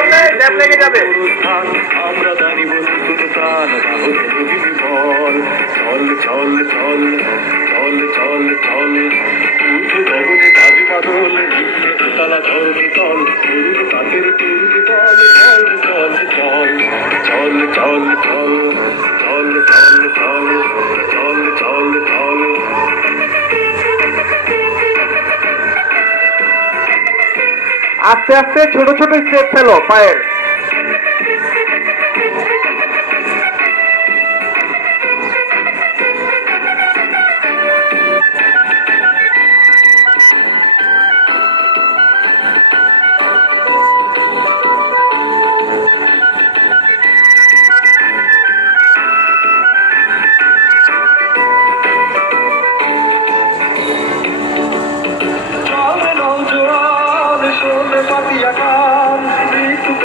বললে জ্যাম লেগে যাবে। আমরা জানিব নতুন প্রাণ বল চল চল চল চল চল চল উঠে গগনে বাজি বাদল নিয়ে তালা ধর্ম চল তরুণ তাদের তরুণ বল চল চল চল চল চল চল চল চল চল চল চল আস্তে আস্তে ছোট ছোট স্টেপ ফেলো পায়ের।